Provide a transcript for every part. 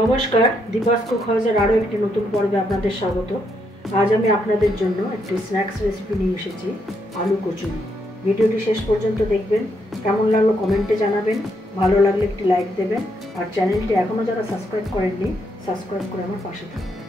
নমস্কার, দীপাস কুক হাউসের আরও একটি নতুন পর্বে আপনাদের স্বাগত। আজ আমি আপনাদের জন্য একটি স্ন্যাক্স রেসিপি নিয়ে এসেছি, আলু কচুরি। ভিডিওটি শেষ পর্যন্ত দেখবেন। কেমন লাগলো কমেন্টে জানাবেন, ভালো লাগলে একটি লাইক দেবেন, আর চ্যানেলটি এখনও যারা সাবস্ক্রাইব করেননি সাবস্ক্রাইব করে আমার পাশে থাকবেন।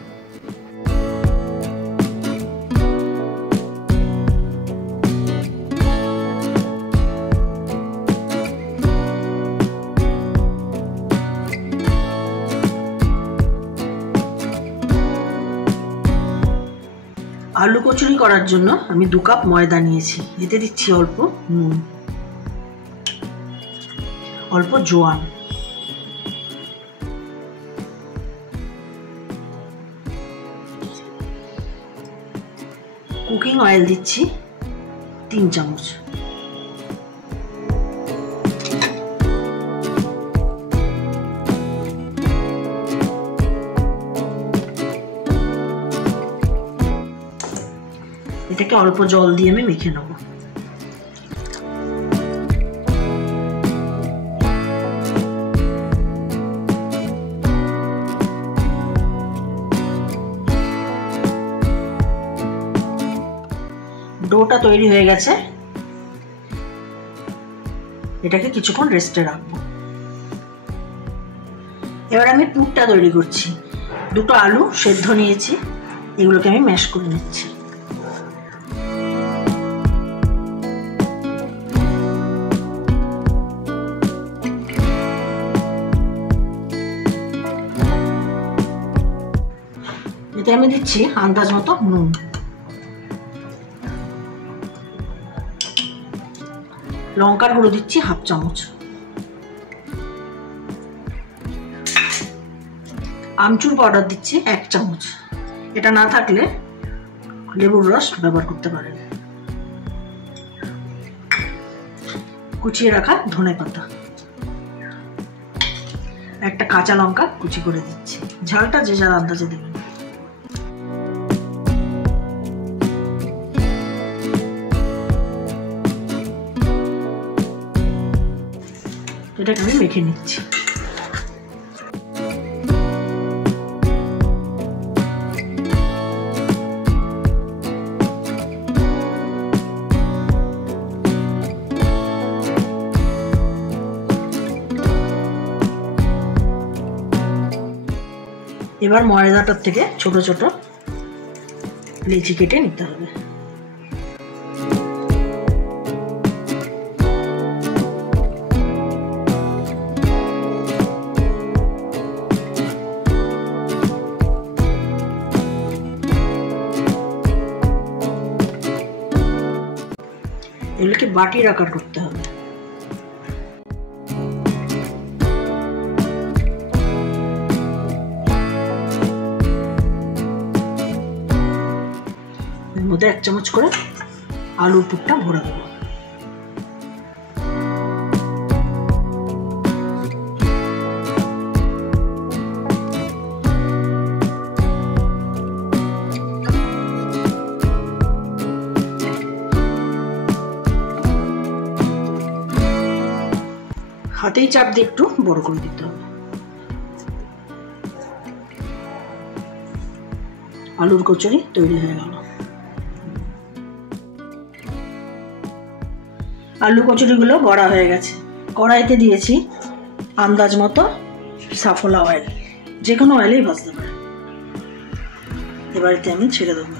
আলু কচুরি করার জন্য আমি 2 কাপ ময়দা নিয়েছি। এতে দিচ্ছি অল্প নুন, অল্প জোয়ান, কুকিং অয়েল দিচ্ছি 3 চামচ, এটাকে অল্প জল দিয়ে আমি মেখে নেব। ডোটা তৈরি হয়ে গেছে, এটাকে কিছুক্ষণ রেস্টে রাখবো। এবার আমি পুরটা তৈরি করছি। 2টো আলু সেদ্ধ নিয়েছি, এগুলোকে আমি ম্যাশ করে নিচ্ছি। এতে আমি দিচ্ছি আন্দাজ মতো নুন, লঙ্কার গুঁড়ো দিচ্ছি 1/2 চামচ, আমচুর পাউডার দিচ্ছি 1 চামচ। এটা না থাকলে লেবুর রস ব্যবহার করতে পারেন। কুচিয়ে রাখা ধনেপাতা, একটা কাঁচা লঙ্কা কুচি করে দিচ্ছি। ঝালটা যে যার আন্দাজে দেবেন। এটাকে আমি মেখে নিচ্ছি। এবার ময়দাটার থেকে ছোট ছোট লেচি কেটে নিতে হবে। এগুলোকে বাটির আকার করতে হবে। এর মধ্যে 1 চামচ করে আলুর পুরটা ভরে দেবো। হাতেই চাপ দিয়ে একটু বড় করে দিতে হবে। আলুর কচুরি তৈরি হয়ে গেল। আলু কচুরিগুলো বড়া হয়ে গেছে। কড়াইতে দিয়েছি আন্দাজ মতো সাফোলা অয়েল, যে কোনো অয়েলেই ভাজতে পারে। এবারেতে আমি ছেড়ে দেবো।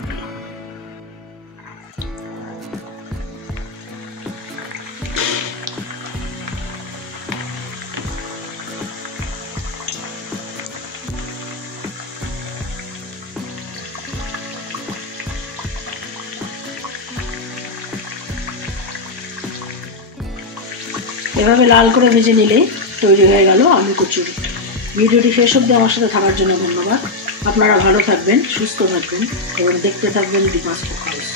এভাবে লাল করে ভেজে নিলেই তৈরি হয়ে গেল আলু কচুরি। ভিডিওটি শেষ অবধি আমার সাথে থাকার জন্য ধন্যবাদ। আপনারা ভালো থাকবেন, সুস্থ থাকবেন এবং দেখতে থাকবেন দীপাস কুক হাউস।